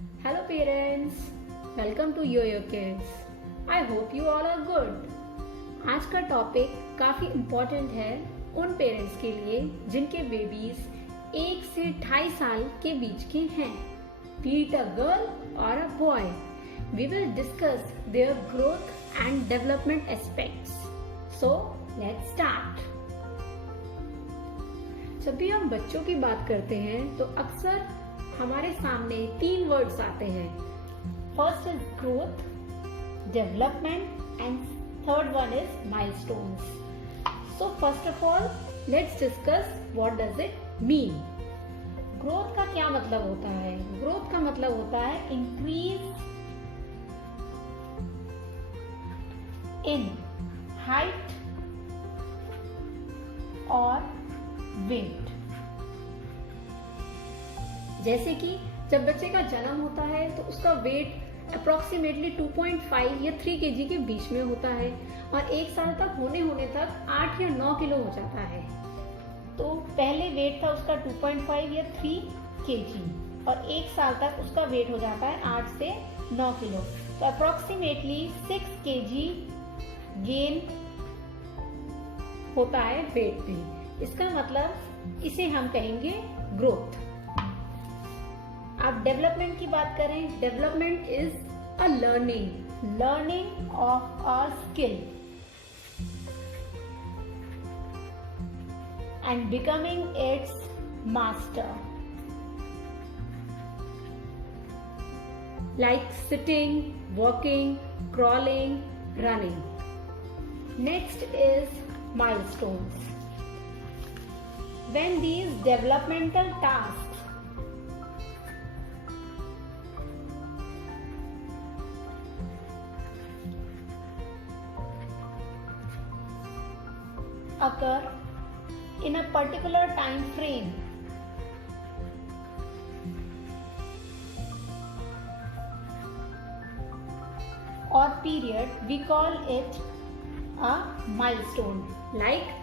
Hello parents, welcome to Yo-Yo Kids. I hope you all are good. आज का topic काफ़ी important है उन पेरेंट्स के लिए जिनके बेबीज 1 से 2.5 साल के बीच के हैं, be it a girl or a boy. We will discuss their growth and development aspects. So let's start. जब भी हम बच्चों की बात करते हैं तो अक्सर हमारे सामने 3 वर्ड्स आते हैं. First is growth, development and third one is milestones. So first of all let's discuss what does it mean. Growth का क्या मतलब होता है? ग्रोथ का मतलब होता है इंक्रीज इन हाइट और वेट. जैसे कि जब बच्चे का जन्म होता है तो उसका वेट अप्रोक्सीमेटली 2.5 या 3 kg के बीच में होता है और 1 साल तक होने तक 8 या 9 किलो हो जाता है. तो पहले वेट था उसका 2.5 या 3 kg और 1 साल तक उसका वेट हो जाता है 8 से 9 किलो. तो अप्रोक्सीमेटली 6 kg गेन होता है वेट में. इसका मतलब इसे हम कहेंगे ग्रोथ. अब डेवलपमेंट की बात करें. Development is a learning of a skill and becoming it's master, like sitting, walking, crawling, running. Next is milestones. When these developmental tasks occur in a particular time frame or period, we call it a milestone. Like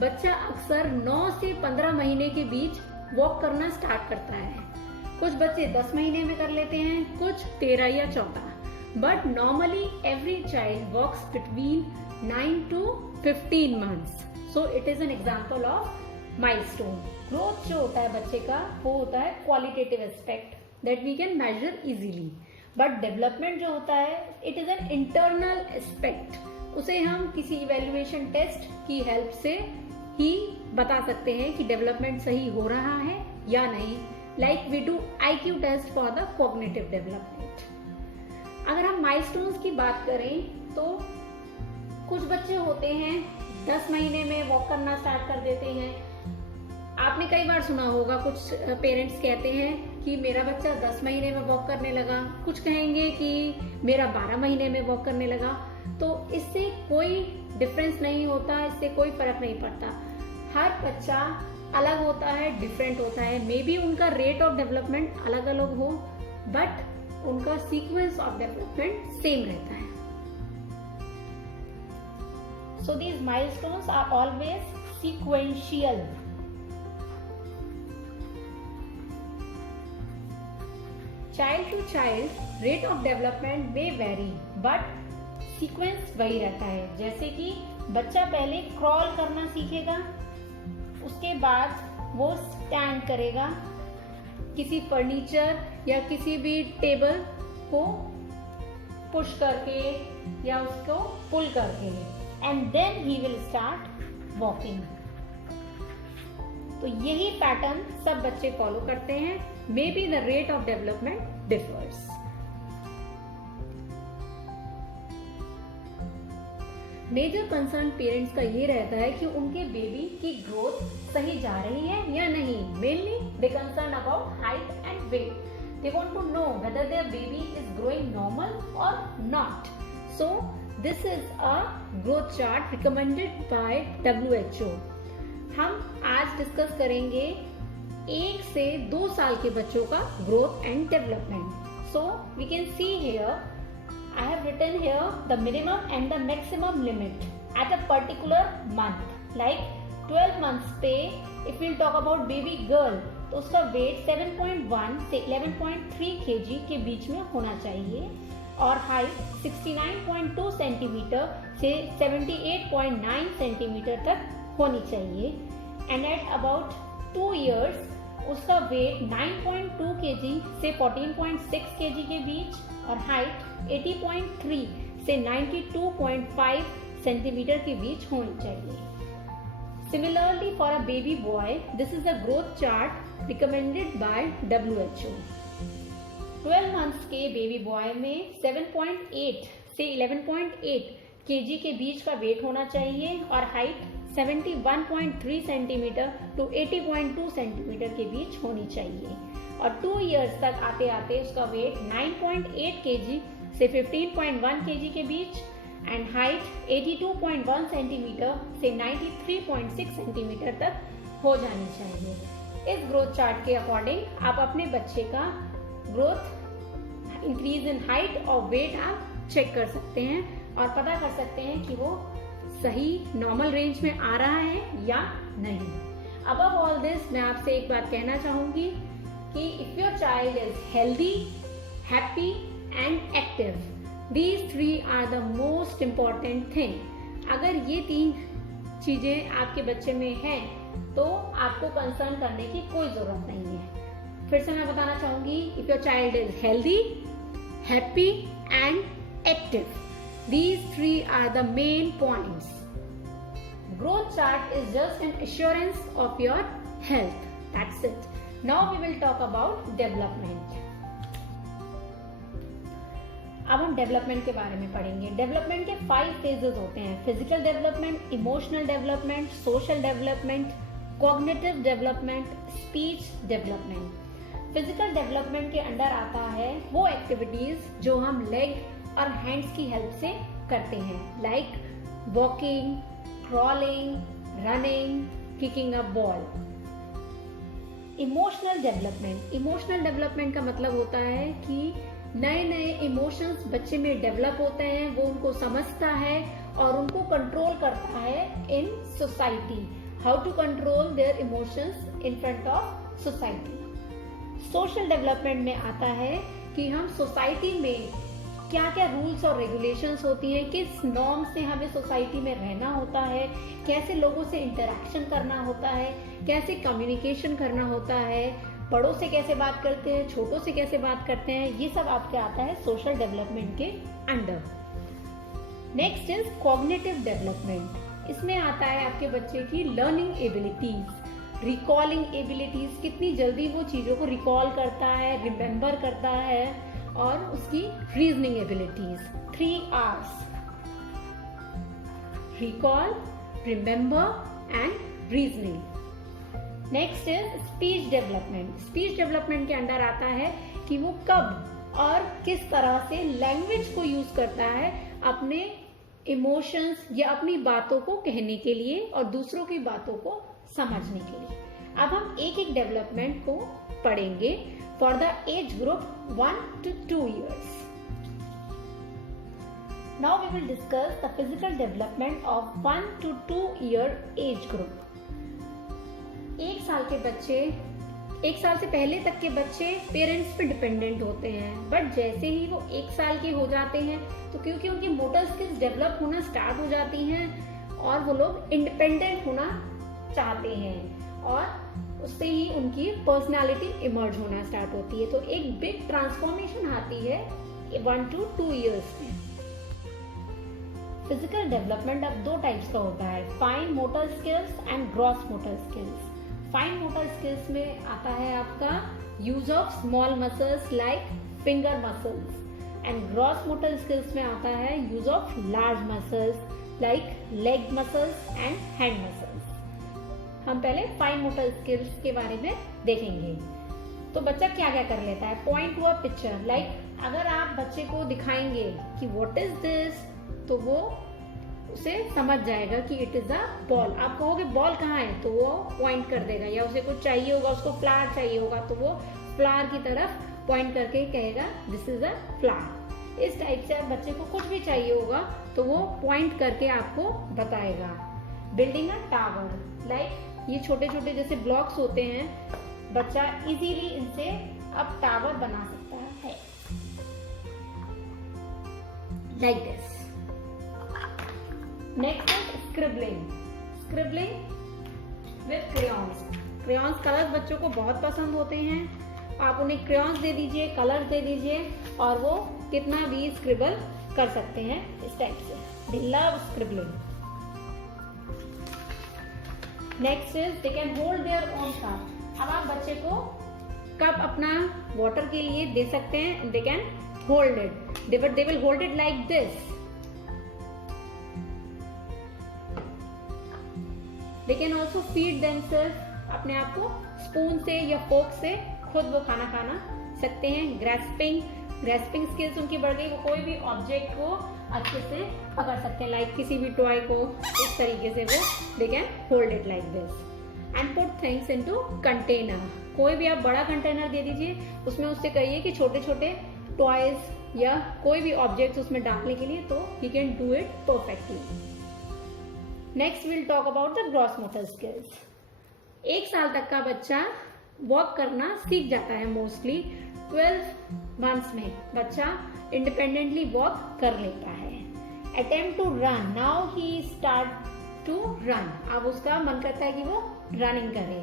बच्चा अक्सर 9 से 15 महीने के बीच walk करना start करता है. कुछ बच्चे 10 महीने में कर लेते हैं, कुछ 13 या 14. But normally every child walks between 9 to 15 months. So it is an example of milestone. Growth जो होता है बच्चे का वो होता है qualitative aspect that we can measure easily. But development जो होता है it is an internal aspect. उसे हम किसी इवेल्युएशन टेस्ट की हेल्प से ही बता सकते हैं कि डेवलपमेंट सही हो रहा है या नहीं. Like we do IQ test for the cognitive development. अगर हम माइलस्टोन्स की बात करें तो कुछ बच्चे होते हैं 10 महीने में वॉक करना स्टार्ट कर देते हैं. आपने कई बार सुना होगा कुछ पेरेंट्स कहते हैं कि मेरा बच्चा 10 महीने में वॉक करने लगा, कुछ कहेंगे कि मेरा 12 महीने में वॉक करने लगा. तो इससे कोई डिफरेंस नहीं होता, इससे कोई फर्क नहीं पड़ता. हर बच्चा अलग होता है, डिफरेंट होता है. मे बी उनका रेट ऑफ डेवलपमेंट अलग अलग हो बट उनका सीक्वेंस ऑफ डेवलपमेंट सेम रहता है. So these milestones are always sequential. Child to child rate of development may vary but sequence वही रहता है. जैसे कि बच्चा पहले क्रॉल करना सीखेगा, उसके बाद वो स्टैंड करेगा किसी फर्नीचर या किसी भी टेबल को पुश करके या उसको पुल करके, and then he will start walking. तो यही पैटर्न सब बच्चे फॉलो करते हैं. May be the rate of development differs. Major concern parents का ये रहता है कि उनके बेबी की ग्रोथ सही जा रही है या नहीं. Mainly they concern about height and weight. They want to know whether their baby is growing normal और not. So this is a growth chart recommended by WHO. हम आज डिस्कस करेंगे 1 से 2 साल के बच्चों का growth and development. So we can see here I have written here the minimum and the maximum limit at a particular month. Like 12 months पे, if we'll talk about baby girl, तो उसका wait 7.1 से 11.3 kg के बीच में होना चाहिए और height 69.2 centimetre से 78.9 सेंटीमीटर तक होनी चाहिए। एंड एट अबाउट 2 years उसका वेट 9.2 kg से 14.6 kg के बीच और हाइट 80.3 से 92.5 सेंटीमीटर के बीच होनी चाहिए। Similarly, for a baby boy, this is the growth chart recommended by WHO. 12 months के बेबी बॉय में 7.8 से 11.8 kg के बीच का वेट होना चाहिए और हाइट 71.3 सेंटीमीटर टू 80.2 सेंटीमीटर के बीच होनी चाहिए और 2 years तक आते आते उसका वेट 9.8 kg से 15.1 kg के बीच एंड हाइट 82.1 सेंटीमीटर से 93.6 सेंटीमीटर तक हो जानी चाहिए। इस ग्रोथ चार्ट के अकॉर्डिंग आप अपने बच्चे का ग्रोथ इंक्रीज इन हाइट और वेट आप चेक कर सकते हैं और पता कर सकते हैं कि वो सही नॉर्मल रेंज में आ रहा है या नहीं। अबव ऑल दिस मैं आपसे एक बात कहना चाहूंगी कि if your child is healthy, happy and active, these 3 are the most important thing. अगर ये 3 चीजें आपके बच्चे में हैं तो आपको कंसर्न करने की कोई जरूरत नहीं है। फिर से मैं बताना चाहूंगी, if your child is healthy, happy and active, these 3 are the main points. Growth chart is just an assurance of your health. That's it. Now we will talk about development. अब हम डेवलपमेंट के बारे में पढ़ेंगे। Development के 5 phases होते हैं: physical development, emotional development, social development, cognitive development, speech development. Physical development के अंडर आता है वो एक्टिविटीज जो हम लेग और हैंड्स की हेल्प से करते हैं, like walking, crawling, running, kicking a ball. Emotional development, emotional development का मतलब होता है कि नए नए इमोशंस बच्चे में डेवलप होते हैं, वो उनको समझता है और उनको कंट्रोल करता है in society, how to control their emotions in front of society. Social development में आता है कि हम सोसाइटी में क्या क्या रूल्स और रेगुलेशंस होती हैं, किस नॉर्म से हमें सोसाइटी में रहना होता है, कैसे लोगों से इंटरेक्शन करना होता है, कैसे कम्युनिकेशन करना होता है, बड़ों से कैसे बात करते हैं, छोटों से कैसे बात करते हैं, ये सब आपके आता है सोशल डेवलपमेंट के under. Next is cognitive development. इसमें आता है आपके बच्चे की लर्निंग एबिलिटीज, रिकॉलिंग एबिलिटीज, कितनी जल्दी वो चीजों को रिकॉल करता है, रिमेम्बर करता है, और उसकी reasoning abilities. 3 R's: recall, remember and reasoning. Next is speech development. Speech development के अंडर आता है कि वो कब और किस तरह से लैंग्वेज को यूज करता है अपने इमोशंस या अपनी बातों को कहने के लिए और दूसरों की बातों को समझने के लिए। अब हम एक एक डेवलपमेंट को पढ़ेंगे for the age group 1 to 2 years. Now we will discuss the physical development of 1 to 2 year age group. 1 साल के बच्चे, 1 साल से पहले तक के बच्चे पेरेंट्स पे डिपेंडेंट होते हैं, बट जैसे ही वो 1 साल के हो जाते हैं तो क्योंकि उनकी मोटर स्किल्स डेवलप होना स्टार्ट हो जाती हैं और वो लोग इंडिपेंडेंट होना चाहते हैं और उससे ही उनकी पर्सनालिटी इमर्ज होना स्टार्ट होती है। तो एक बिग ट्रांसफॉर्मेशन आती है 1 to 2 years में। फिजिकल डेवलपमेंट अब 2 टाइप्स का होता है, fine motor skills and gross motor skills. Fine motor skills में आता है आपका use of small muscles like finger muscles and gross motor skills में आता है use of large muscles like leg muscles and hand muscles. हम पहले fine motor skills के बारे में देखेंगे। तो बच्चा क्या क्या कर लेता है, point to a picture, like अगर आप बच्चे को दिखाएंगे कि व्हाट इज दिस तो वो उसे समझ जाएगा कि इट इज अ बॉल। आप कहोगे बॉल कहाँ है तो वो पॉइंट कर देगा, या उसे कुछ चाहिए होगा, उसको फ्लावर चाहिए होगा तो वो फ्लावर की तरफ पॉइंट करके कहेगा दिस इज अ फ्लावर। इस टाइप से आप बच्चे को कुछ भी चाहिए होगा तो वो पॉइंट करके आपको बताएगा। बिल्डिंग अ टावर, लाइक ये छोटे छोटे जैसे ब्लॉक्स होते हैं बच्चा इजीली इनसे अब टावर बना सकता है, like this. Next is scribbling. Scribbling with crayons. Crayons colours बच्चों को बहुत पसंद होते हैं। आप उन्हें क्रेयॉन्स दे दीजिए, कलर्स दे दीजिए और वो कितना भी स्क्रिबल कर सकते हैं इस टाइप से। दे love scribbling. Next is they can hold their own cup. अब आप बच्चे को कप अपना वाटर के लिए दे सकते हैं। They can hold it, but they will hold it like this. They can also feed themselves. अपने आप को स्पून से या फोक से खुद वो खाना खाना सकते हैं। ग्रेस्पिंग स्किल्स उनकी बढ़ गई। वो कोई भी ऑब्जेक्ट को अच्छे से पकड़ सकते हैं, लाइक किसी भी टॉय को इस तरीके से वो दे can hold it like this and put things into container. कोई भी आप बड़ा कंटेनर दे दीजिए, उसमें उससे कहिए कि छोटे छोटे टॉयज या कोई भी ऑब्जेक्ट्स उसमें डालने के लिए, तो he can do it perfectly. Next will talk about the gross motor skills. 1 साल तक का बच्चा वॉक करना सीख जाता है। मोस्टली 12 मंथ्स में बच्चा इंडिपेंडेंटली वॉक कर लेता है। Attempt to run, now he start to run. अब उसका मन करता है कि वो रनिंग करे।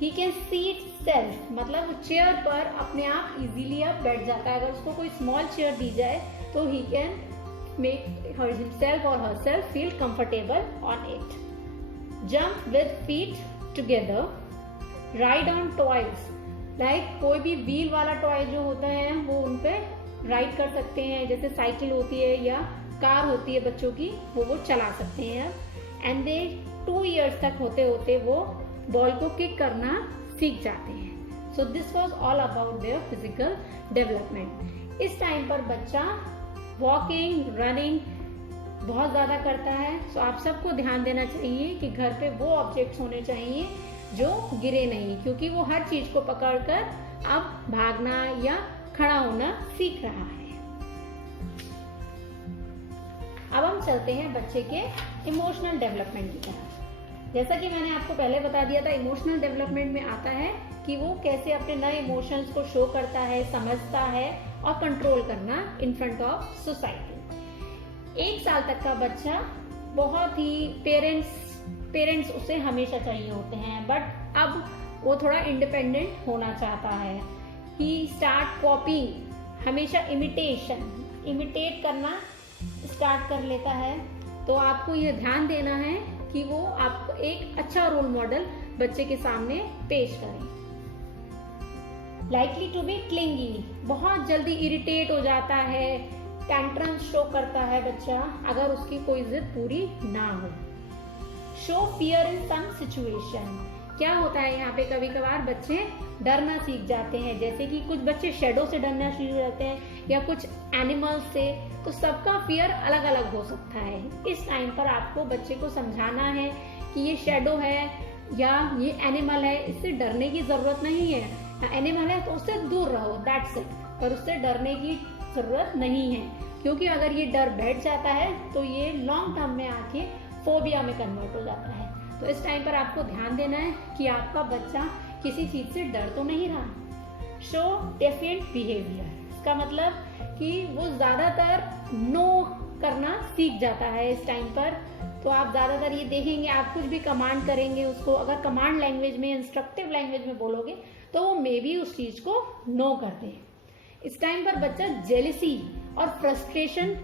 ही कैन सीट सेल्फ, मतलब वो चेयर पर अपने आप इजीली अब बैठ जाता है। अगर उसको कोई स्मॉल चेयर दी जाए तो he can make himself or herself feel comfortable on it. Jump with feet together. Ride on toys. Like कोई भी व्हील वाला टॉय जो होता है वो उन पे राइड कर सकते हैं, जैसे साइकिल होती है या कार होती है बच्चों की, वो चला सकते हैं। एंड दे 2 years तक होते होते वो बॉल को किक करना सीख जाते हैं। So this was all about their physical development. इस टाइम पर बच्चा वॉकिंग, रनिंग बहुत ज़्यादा करता है। सो आप सबको ध्यान देना चाहिए कि घर पे वो ऑब्जेक्ट्स होने चाहिए जो गिरे नहीं, क्योंकि वो हर चीज को पकड़कर अब भागना या खड़ा होना सीख रहा है। अब हम चलते हैं बच्चे के इमोशनल डेवलपमेंट की तरफ। जैसा कि मैंने आपको पहले बता दिया था, इमोशनल डेवलपमेंट में आता है कि वो कैसे अपने नए इमोशंस को शो करता है, समझता है और कंट्रोल करना इन फ्रंट ऑफ सोसाइटी। 1 साल तक का बच्चा बहुत ही पेरेंट्स उसे हमेशा चाहिए होते हैं, बट अब वो थोड़ा इंडिपेंडेंट होना चाहता है। ही स्टार्ट कॉपिंग, हमेशा इमिटेट करना स्टार्ट कर लेता है। तो आपको ये ध्यान देना है कि वो आपको एक अच्छा रोल मॉडल बच्चे के सामने पेश करें। लाइकली टू बी क्लिंगी, बहुत जल्दी इरिटेट हो जाता है, टेंट्रम शो करता है बच्चा अगर उसकी कोई जिद पूरी ना हो। Show fear in some situation, क्या होता है यहाँ पे कभी कभार बच्चे डरना सीख जाते हैं, जैसे कि कुछ बच्चे शेडो से डरना शुरू हो जाते हैं या कुछ एनिमल्स से। तो सबका फियर अलग अलग हो सकता है। इस टाइम पर आपको बच्चे को समझाना है कि ये शेडो है या ये एनिमल है, इससे डरने की जरूरत नहीं है। एनिमल है तो उससे दूर रहो, दैट्स इट, पर उससे डरने की जरूरत नहीं है, क्योंकि अगर ये डर बैठ जाता है तो ये लॉन्ग टर्म में आके फोबिया में कन्वर्ट हो जाता है। तो इस टाइम पर आपको ध्यान देना है कि आपका बच्चा किसी चीज से डर तो नहीं रहा। शो डेफिएंट बिहेवियर, इसका मतलब कि वो ज्यादातर नो करना सीख जाता है इस टाइम पर। तो आप ज्यादातर ये देखेंगे, आप कुछ भी कमांड करेंगे उसको, अगर कमांड लैंग्वेज में, इंस्ट्रक्टिव लैंग्वेज में बोलोगे तो वो मे बी उस चीज को नो कर दे। इस टाइम पर बच्चा जेलसी और फ्रस्ट्रेशन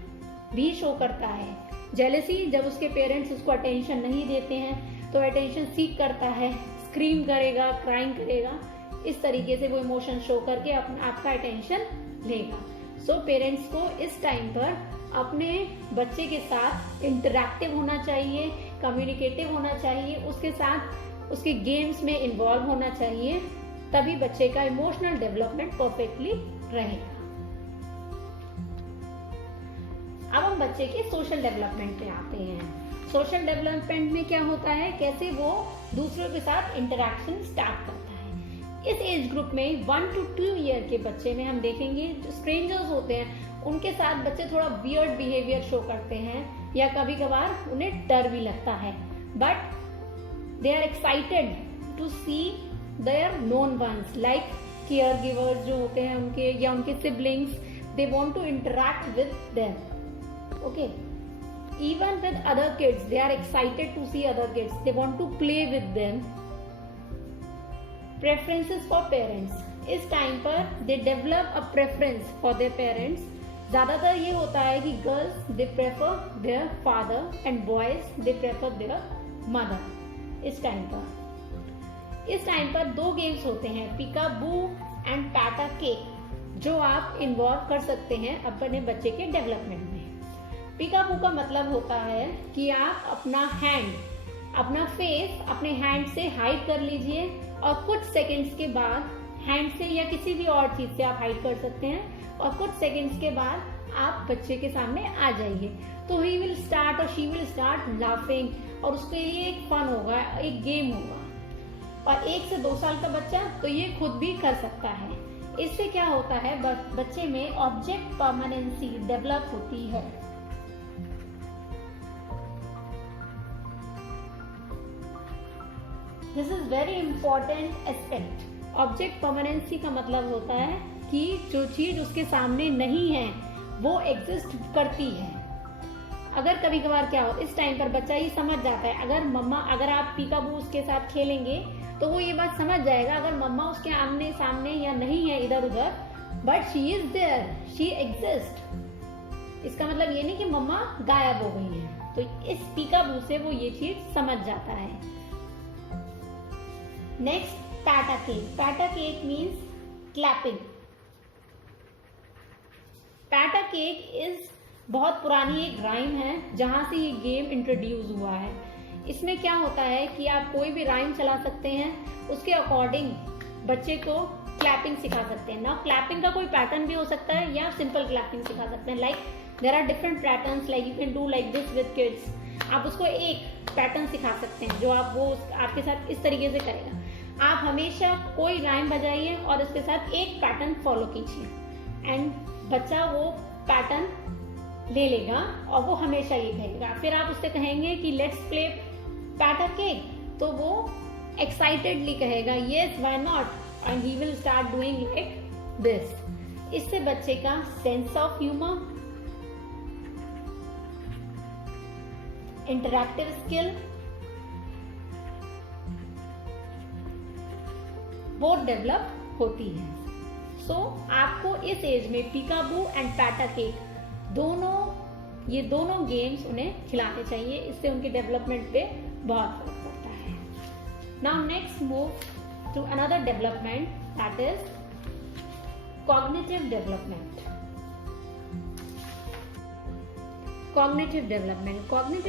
भी शो करता है। जेलसी, जब उसके पेरेंट्स उसको अटेंशन नहीं देते हैं तो अटेंशन सीख करता है, स्क्रीम करेगा, क्राइंग करेगा, इस तरीके से वो इमोशन शो करके आपका अटेंशन लेगा। सो पेरेंट्स को इस टाइम पर अपने बच्चे के साथ इंटरैक्टिव होना चाहिए, कम्युनिकेटिव होना चाहिए, उसके साथ उसके गेम्स में इन्वॉल्व होना चाहिए, तभी बच्चे का इमोशनल डेवलपमेंट परफेक्टली रहेगा। अब हम बच्चे के सोशल डेवलपमेंट पे आते हैं। सोशल डेवलपमेंट में क्या होता है, कैसे वो दूसरों के साथ इंटरैक्शन स्टार्ट करता है। इस एज ग्रुप में 1 to 2 ईयर के बच्चे में हम देखेंगे जो स्ट्रेंजर्स होते हैं उनके साथ बच्चे थोड़ा वियर्ड बिहेवियर शो करते हैं या कभी कभार उन्हें डर भी लगता है, but they are excited to see their known ones like care givers जो होते हैं उनके या उनके siblings, they want to interact with them. Okay, even with other kids, they are excited to see other kids, they want to play with them। preferences for parents, इस time पर they develop a preference for their parents। ज्यादातर ये होता है कि girls they prefer their father and boys they prefer their mother। इस time पर दो गेम्स होते हैं, पिकाबू एंड पैटा केक, जो आप इन्वॉल्व कर सकते हैं अपने बच्चे के डेवलपमेंट में। पिकाबू का मतलब होता है कि आप अपना हैंड, अपना फेस अपने हैंड से हाइड कर लीजिए और कुछ सेकंड्स के बाद हैंड से या किसी भी और चीज से आप हाइड कर सकते हैं और कुछ सेकंड्स के बाद आप बच्चे के सामने आ जाइए। तो ही विल स्टार्ट और शी विल स्टार्ट लाफिंग और उसके लिए एक फन होगा, एक गेम होगा। और 1 से 2 साल का बच्चा तो ये खुद भी कर सकता है। इससे क्या होता है, बच्चे में ऑब्जेक्ट परमानेंसी डेवलप होती है। This is very important aspect. Object permanency का मतलब होता है कि जो चीज उसके सामने नहीं है वो एग्जिस्ट करती है। अगर कभी कभार क्या हो, इस टाइम पर बच्चा ये समझ जाता है, अगर आप पिकाबू उसके साथ खेलेंगे तो वो ये बात समझ जाएगा, अगर मम्मा उसके आमने सामने या नहीं है इधर उधर, but she is there, she exist. इसका मतलब ये नहीं कि मम्मा गायब हो गई है। तो इस पिकाबू से वो ये चीज समझ जाता है। Next, PETA cake. PETA cake means clapping. PETA cake is बहुत पुरानी एक राइम है जहां से ये गेम इंट्रोड्यूस हुआ है। इसमें क्या होता है कि आप कोई भी राइम चला सकते हैं, उसके अकॉर्डिंग बच्चे को क्लैपिंग सिखा सकते हैं। ना क्लैपिंग का कोई पैटर्न भी हो सकता है या सिंपल क्लैपिंग सिखा सकते हैं। Like there are different patterns, like you can do like this with kids. आप उसको एक पैटर्न सिखा सकते हैं जो आपके साथ इस तरीके से करेगा। आप हमेशा कोई राइम बजाइए और इसके साथ एक पैटर्न फॉलो कीजिए एंड बच्चा वो पैटर्न ले लेगा और वो हमेशा ये कहेगा। फिर आप उससे कहेंगे कि लेट्स प्ले पैटा केक, तो वो एक्साइटेडली कहेगा yes why not and he will start doing like this. इससे बच्चे का sense of humour, interactive skill वो डेवलप होती है। सो आपको इस एज में पिकाबू एंड पैटा केक ये दोनों गेम्स उन्हें खिलाने चाहिए। इससे उनके डेवलपमेंट पे बहुत फर्क पड़ता है। Now next move to another development, that is cognitive development. Cognitive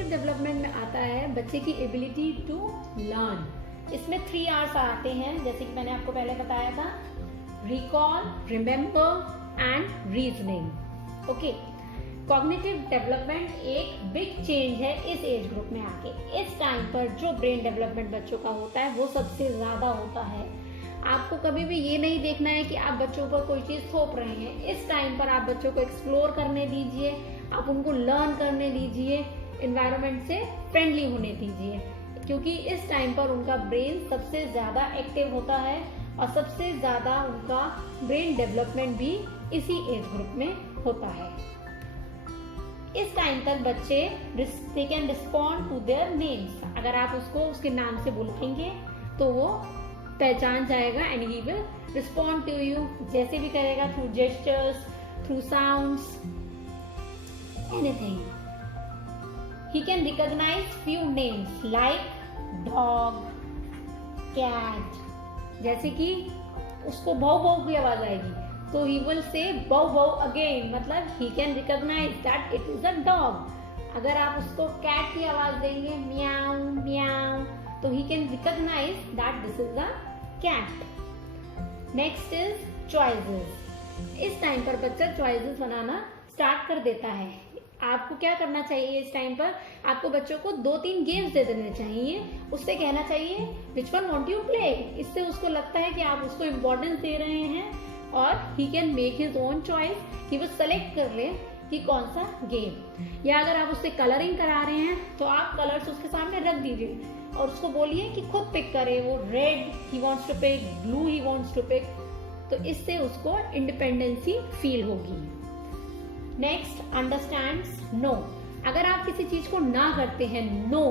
development में आता है बच्चे की एबिलिटी टू लर्न। इसमें 3 R's आते हैं, जैसे कि मैंने आपको पहले बताया था, recall, remember and reasoning. Okay, cognitive development एक बिग चेंज है इस एज ग्रुप में आके। इस टाइम पर जो ब्रेन डेवलपमेंट बच्चों का होता है वो सबसे ज्यादा होता है। आपको कभी भी ये नहीं देखना है कि आप बच्चों पर कोई चीज थोप रहे हैं। इस टाइम पर आप बच्चों को एक्सप्लोर करने दीजिए, आप उनको लर्न करने दीजिए, एनवायरनमेंट से फ्रेंडली होने दीजिए, क्योंकि इस टाइम पर उनका ब्रेन सबसे ज्यादा एक्टिव होता है और सबसे ज्यादा उनका ब्रेन डेवलपमेंट भी इसी एज ग्रुप में होता है। इस टाइम तक बच्चे they can respond to their names. अगर आप उसको उसके नाम से बुलाएंगे तो वो पहचान जाएगा and he will respond to you. जैसे भी करेगा, through gestures, through sounds, anything. He can recognize few names like dog, cat। जैसे कि उसको भौ भौ की आवाज आएगी तो he will say भौ भौ again, मतलब he can recognize that it is a dog। अगर आप उसको cat की आवाज देंगे म्याऊ म्याऊ तो he can recognize that this is a cat। Next is choices। इस टाइम पर बच्चा choices बनाना स्टार्ट कर देता है। आपको क्या करना चाहिए इस टाइम पर, आपको बच्चों को 2-3 गेम्स दे देने चाहिए, उससे कहना चाहिए which one want you play. इससे उसको लगता है कि आप उसको इम्पोर्टेंस दे रहे हैं और he can make his own choice, कि वो सेलेक्ट कर ले कि कौन सा गेम। या अगर आप उससे कलरिंग करा रहे हैं तो आप कलर्स उसके सामने रख दीजिए और उसको बोलिए कि खुद पिक करे, वो red he wants to pick, blue he wants to pick, तो इससे उसको इंडिपेंडेंसी फील होगी। Next, understands no. अगर आप किसी चीज को ना करते हैं, no,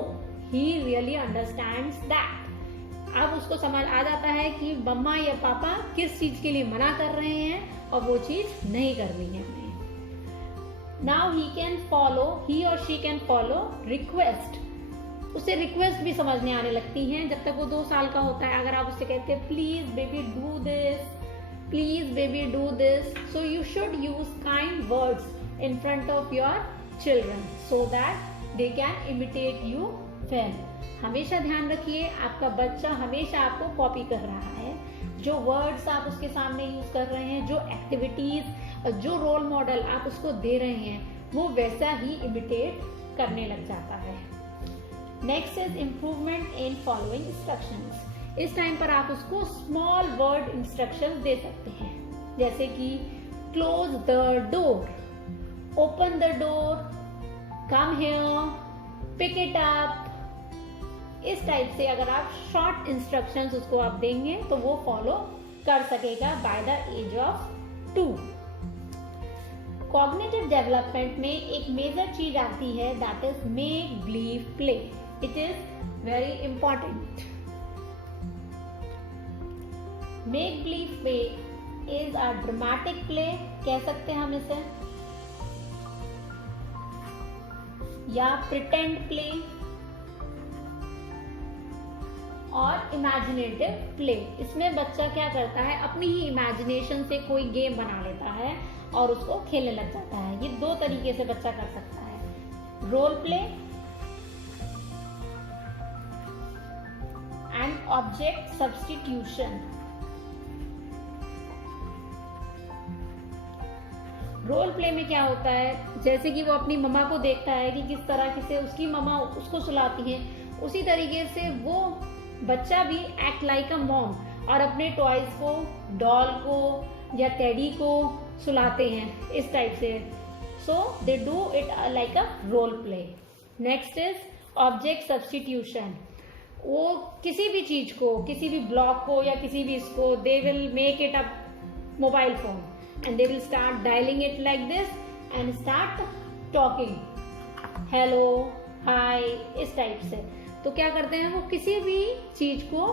he really understands that. अब उसको समझ आ जाता है कि मम्मा या पापा किस चीज के लिए मना कर रहे हैं और वो चीज नहीं करनी है हमें। नाउ ही कैन फॉलो, ही और शी कैन फॉलो रिक्वेस्ट। उसे रिक्वेस्ट भी समझने आने लगती हैं जब तक वो 2 साल का होता है। अगर आप उससे कहते हैं please baby do this, please baby do this, so you should use kind words in front of your children so that they can imitate you well. हमेशा ध्यान रखिए, आपका बच्चा हमेशा आपको कॉपी कर रहा है। जो वर्ड्स आप उसके सामने यूज कर रहे हैं, जो एक्टिविटीज, जो रोल मॉडल आप उसको दे रहे हैं, वो वैसा ही इमिटेट करने लग जाता है। Next is improvement in following instructions. इस टाइम पर आप उसको स्मॉल वर्ड इंस्ट्रक्शंस दे सकते हैं, जैसे कि close the door, open the door, come here, pick it up। इस टाइप से अगर आप शॉर्ट इंस्ट्रक्शंस उसको आप देंगे तो वो फॉलो कर सकेगा by the age of 2। Cognitive development में एक मेजर चीज आती है, that is make believe play. It is very important. Make believe play is a dramatic play, कह सकते हैं हम इसे, या प्रिटेंड प्ले और इमेजिनेटिव प्ले। इसमें बच्चा क्या करता है, अपनी ही इमेजिनेशन से कोई गेम बना लेता है और उसको खेलने लग जाता है। ये 2 तरीके से बच्चा कर सकता है, role play and object substitution. Role play में क्या होता है, जैसे कि वो अपनी मम्मा को देखता है कि किस तरह से उसकी मम्मा उसको सुलाती हैं, उसी तरीके से वो बच्चा भी एक्ट लाइक अ मॉम और अपने टॉयज को, डॉल को या टेडी को सुलाते हैं इस टाइप से। So they do it like a role play. Next is object substitution. वो किसी भी चीज को, किसी भी ब्लॉक को या किसी भी इसको, they will make it a mobile phone and they will start dialing it like this and start talking, hello, hi, इस टाइप से। तो क्या करते हैं, वो किसी भी चीज को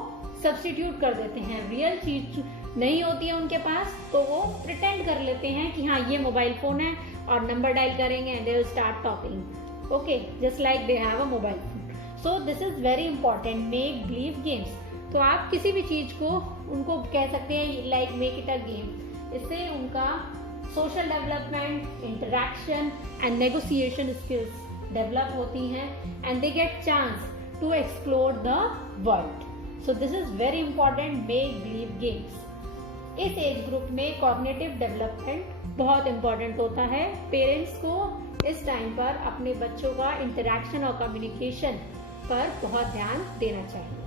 सब्स्टिट्यूट कर देते हैं। रियल चीज नहीं होती है उनके पास तो वो प्रिटेंड कर लेते हैं कि हाँ ये मोबाइल फोन है और नंबर डायल करेंगे and they will start talking, okay, just like they have a mobile phone. So this is very important, make believe games. तो आप किसी भी चीज को उनको कह सकते हैं like make it a game. इससे उनका social development, interaction and negotiation skills develop होती हैं and they get chance to explore the world. So this is very important, make believe games. इस एज ग्रुप में कॉग्निटिव डेवलपमेंट बहुत important होता है। Parents को इस टाइम पर अपने बच्चों का इंटरैक्शन और कम्युनिकेशन पर बहुत ध्यान देना चाहिए।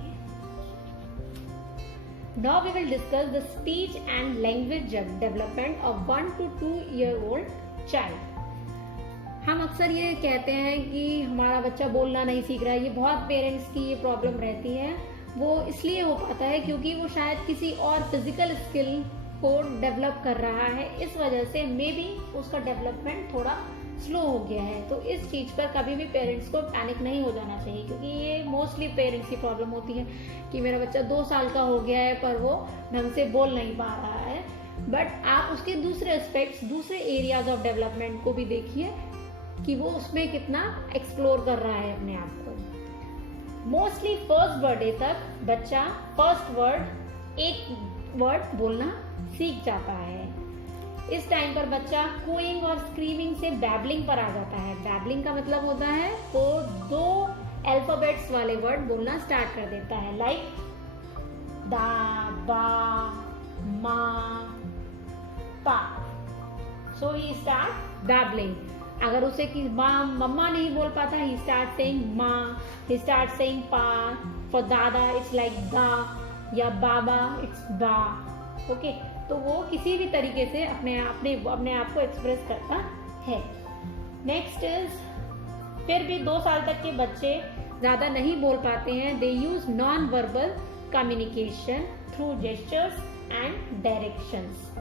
Now we will discuss the speech and language development of 1 to 2-year-old child. हम अक्सर ये कहते हैं कि हमारा बच्चा बोलना नहीं सीख रहा है। ये बहुत पेरेंट्स की ये प्रॉब्लम रहती है। वो इसलिए हो पाता है क्योंकि वो शायद किसी और फिजिकल स्किल को डेवलप कर रहा है, इस वजह से मे बी उसका डेवलपमेंट थोड़ा स्लो हो गया है। तो इस चीज़ पर कभी भी पेरेंट्स को पैनिक नहीं हो जाना चाहिए, क्योंकि ये मोस्टली पेरेंट्स की प्रॉब्लम होती है कि मेरा बच्चा 2 साल का हो गया है पर वो ढंग से बोल नहीं पा रहा है। बट आप उसके दूसरे एस्पेक्ट्स, दूसरे एरियाज ऑफ डेवलपमेंट को भी देखिए कि वो उसमें कितना एक्सप्लोर कर रहा है अपने आप को। मोस्टली फर्स्ट बर्थडे तक बच्चा फर्स्ट वर्ड, एक वर्ड बोलना सीख जाता है। इस टाइम पर बच्चा कोइंग और स्क्रीमिंग से बैबलिंग पर आ जाता है। बैबलिंग का मतलब होता है वो 2 अल्फाबेट्स वाले वर्ड बोलना स्टार्ट कर देता है, लाइक दा, बा, मा, पा। सो ही स्टार्ट बैबलिंग। अगर उसे कि मम्मा नहीं बोल पाता, ही स्टार्ट सेइंग माँ, ही स्टार्ट सेइंग पा। फॉर दादा इट्स लाइक दा, या बाबा इट्स बा। ओके, तो वो किसी भी तरीके से अपने आप को एक्सप्रेस करता है। नेक्स्ट इज, फिर भी 2 साल तक के बच्चे ज़्यादा नहीं बोल पाते हैं, they use non verbal communication through gestures and directions.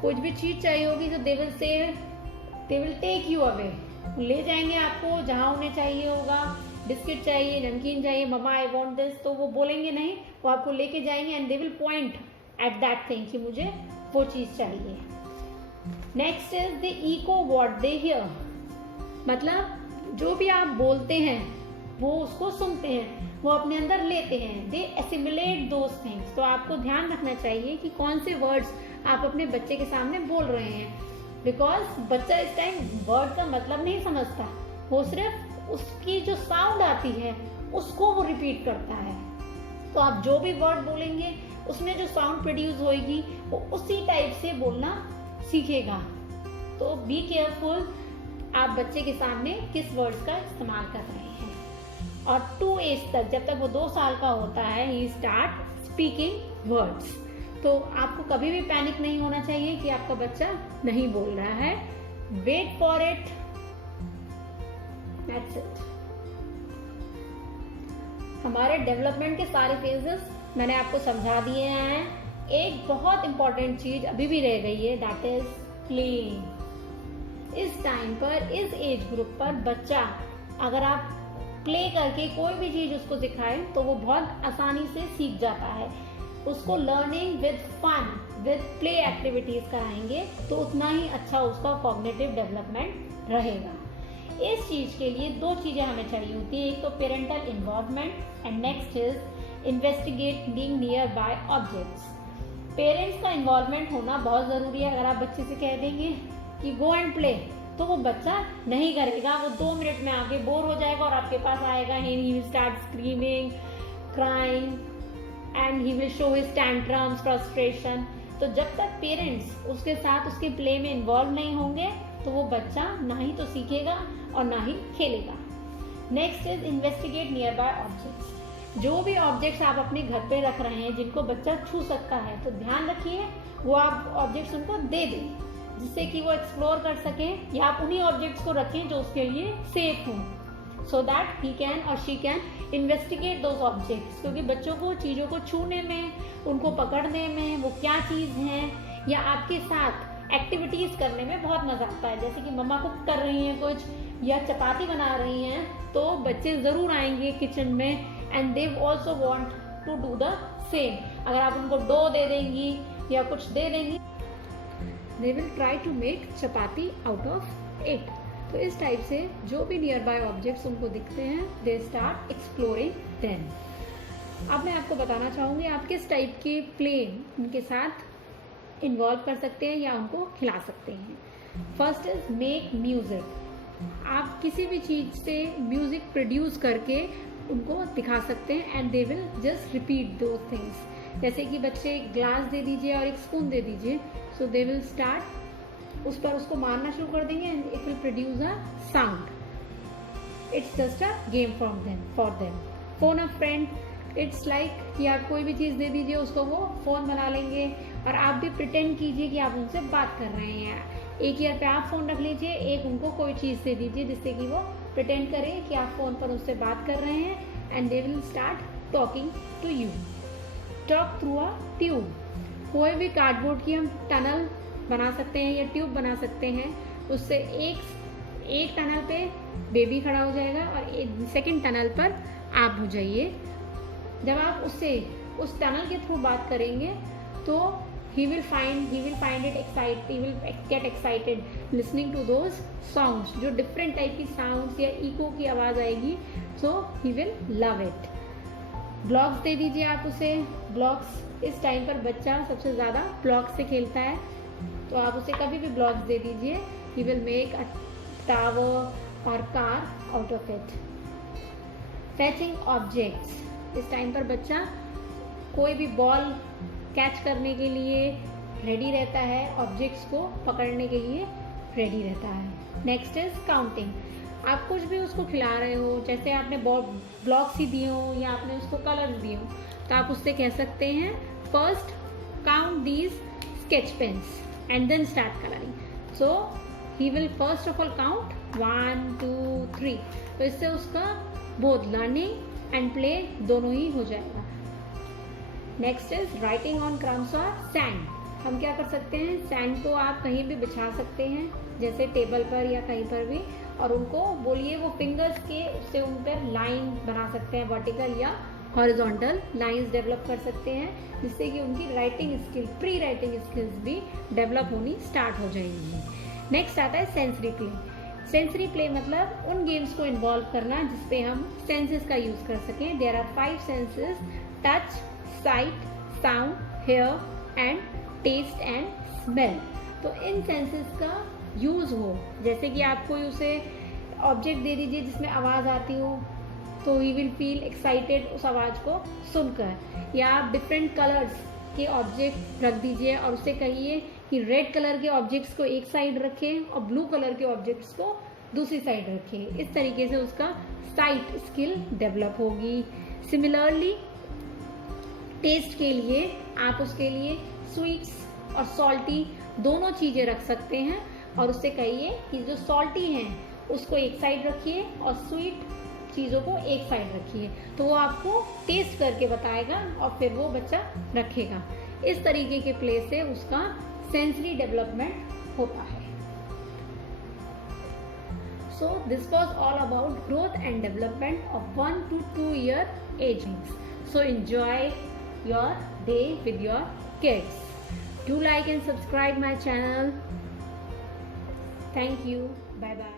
कुछ भी चीज चाहिए होगी तो they will take you away, ले जाएंगे आपको जहाँ उन्हें चाहिए होगा। बिस्किट चाहिए, नमकीन चाहिए, ममा आई वांट दिस, तो वो बोलेंगे नहीं, वो आपको लेके जाएंगे and they will point at that thing कि मुझे वो चीज चाहिए। Next is the echo what they hear, मतलब जो भी आप बोलते हैं वो उसको सुनते हैं, वो अपने अंदर लेते हैं, दे एसिमुलेट दोज थिंग्स। तो आपको ध्यान रखना चाहिए कि कौन से वर्ड्स आप अपने बच्चे के सामने बोल रहे हैं, बिकॉज बच्चा इस टाइम वर्ड का मतलब नहीं समझता, वो सिर्फ उसकी जो साउंड आती है उसको वो रिपीट करता है। तो आप जो भी वर्ड बोलेंगे उसमें जो साउंड प्रोड्यूस होगी वो उसी टाइप से बोलना सीखेगा। तो बी केयरफुल आप बच्चे के सामने किस वर्ड्स का इस्तेमाल कर रहे हैं। और 2 एज तक, जब तक वो 2 साल का होता है, ही स्टार्ट स्पीकिंग वर्ड्स। तो आपको कभी भी पैनिक नहीं होना चाहिए कि आपका बच्चा नहीं बोल रहा है, wait for it, that's it. हमारे डेवलपमेंट के सारे फेजेस मैंने आपको समझा दिए हैं। एक बहुत इंपॉर्टेंट चीज अभी भी रह गई है, दैट इज प्लेइंग। इस टाइम पर, इस एज ग्रुप पर बच्चा, अगर आप प्ले करके कोई भी चीज उसको सिखाएं तो वो बहुत आसानी से सीख जाता है। उसको learning with fun, with play activities कराएंगे तो उतना ही अच्छा उसका कॉग्निटिव डेवलपमेंट रहेगा। इस चीज के लिए 2 चीजें हमें चाहिए होती है, एक तो parental involvement and next is investigating near by objects. Parents का इन्वॉल्वमेंट होना बहुत जरूरी है। अगर आप बच्चे से कह देंगे कि गो एंड प्ले, तो वो बच्चा नहीं करेगा, वो 2 मिनट में आके बोर हो जाएगा और आपके पास आएगा, ही will start screaming, crying and he will show his tantrums, frustration. तो जब तक पेरेंट्स उसके साथ उसके प्ले में इन्वॉल्व नहीं होंगे तो वो बच्चा ना ही तो सीखेगा और ना ही खेलेगा। Next is investigate near by objects. जो भी ऑब्जेक्ट्स आप अपने घर पे रख रहे हैं जिनको बच्चा छू सकता है, तो ध्यान रखिए वो आप ऑब्जेक्ट्स उनको दे दें, जिससे कि वो एक्सप्लोर कर सकें, या आप उन्हीं ऑब्जेक्ट्स को रखें जो उसके लिए सेफ हों, सो दैट ही कैन और she can investigate those objects. क्योंकि बच्चों को चीज़ों को छूने में, उनको पकड़ने में, वो क्या चीज़ हैं, या आपके साथ एक्टिविटीज़ करने में बहुत मज़ा आता है। जैसे कि मम्मा कुक कर रही हैं कुछ, या चपाती बना रही हैं, तो बच्चे ज़रूर आएंगे किचन में and they also want to do the same. अगर आप उनको डो दे देंगी या कुछ दे देंगी, they will try to make chapati out of it. तो इस टाइप से जो भी नियर बाय ऑब्जेक्ट्स उनको दिखते हैं, दे स्टार्ट एक्सप्लोरिंग देम। अब मैं आपको बताना चाहूँगी आप किस टाइप के प्ले उनके साथ इन्वॉल्व कर सकते हैं या उनको खिला सकते हैं। First is make music. आप किसी भी चीज़ से म्यूजिक प्रोड्यूस करके उनको दिखा सकते हैं and they will just repeat दो थिंग्स। जैसे कि बच्चे एक ग्लास दे दीजिए और एक स्पून दे दीजिए, सो दे विल स्टार्ट उस पर उसको मारना शुरू कर देंगे and it will produce a sound. It's just a game for them. Phone a friend, it's like कि आप कोई भी चीज़ दे दीजिए उसको, वो फ़ोन बना लेंगे और आप भी प्रिटेंड कीजिए कि आप उनसे बात कर रहे हैं। एक ईयर पे आप फ़ोन रख लीजिए, एक उनको कोई चीज़ दे दीजिए जिससे कि वो प्रिटेंड करें कि आप फ़ोन पर उससे बात कर रहे हैं and they will start talking to you. Talk through a tube. कोई भी कार्डबोर्ड की हम टनल बना सकते हैं या ट्यूब बना सकते हैं, उससे एक टनल पे बेबी खड़ा हो जाएगा और एक सेकेंड टनल पर आप हो जाइए। जब आप उससे उस टनल के थ्रू बात करेंगे तो he will find it excited, he will get excited listening to those sounds, जो different टाइप की sounds या echo की आवाज़ आएगी, so he will love it। Blocks दे दीजिए आप उसे। ब्लॉक्स इस टाइम पर बच्चा सबसे ज़्यादा ब्लॉक्स से खेलता है, तो आप उसे कभी भी ब्लॉक्स दे दीजिए, he will make a tower or car out of it। fetching objects। इस टाइम पर बच्चा कोई भी बॉल कैच करने के लिए रेडी रहता है, ऑब्जेक्ट्स को पकड़ने के लिए रेडी रहता है। Next is counting. आप कुछ भी उसको खिला रहे हो, जैसे आपने ब्लॉक्स ही दिए हो या आपने उसको कलर्स दिए हो, तो आप उससे कह सकते हैं first count these sketch pens and then start colouring. So he will first of all count 1 2 3। तो इससे उसका बोथ लर्निंग एंड प्ले दोनों ही हो जाएगा। Next is writing on crumbs और सैंड। हम क्या कर सकते हैं, सैंड को आप कहीं भी बिछा सकते हैं, जैसे टेबल पर या कहीं पर भी, और उनको बोलिए वो फिंगर्स के उससे उन पर लाइन बना सकते हैं, वर्टिकल या हॉरिजॉन्टल लाइंस डेवलप कर सकते हैं, जिससे कि उनकी writing skill, pre writing skills भी डेवलप होनी स्टार्ट हो जाएंगी। नेक्स्ट आता है सेंसरी प्ले। सेंसरी प्ले मतलब उन गेम्स को इन्वॉल्व करना जिसपे हम सेंसेस का यूज कर सकें। There are 5 senses: touch, sight, sound, hear and taste and smell. तो इन सेंसेस का यूज हो, जैसे कि आप कोई उसे ऑब्जेक्ट दे दीजिए जिसमें आवाज़ आती हो, तो ही विल फील एक्साइटेड उस आवाज़ को सुनकर, या आप डिफरेंट कलर्स के ऑब्जेक्ट रख दीजिए और उसे कहिए कि रेड कलर के ऑब्जेक्ट्स को एक साइड रखें और ब्लू कलर के ऑब्जेक्ट्स को दूसरी साइड रखें। इस तरीके से उसका साइट स्किल डेवलप होगी। सिमिलरली टेस्ट के लिए आप उसके लिए स्वीट्स और सॉल्टी दोनों चीज़ें रख सकते हैं और उससे कहिए कि जो सॉल्टी हैं उसको एक साइड रखिए और स्वीट चीज़ों को एक साइड रखिए, तो वो आपको टेस्ट करके बताएगा और फिर वो बच्चा रखेगा। इस तरीके के प्ले से उसका सेंसरी डेवलपमेंट होता है। So this was all about growth and development of 1 to 2 year age range. So enjoy your day with your kids. Do like and subscribe my channel. Thank you. Bye bye.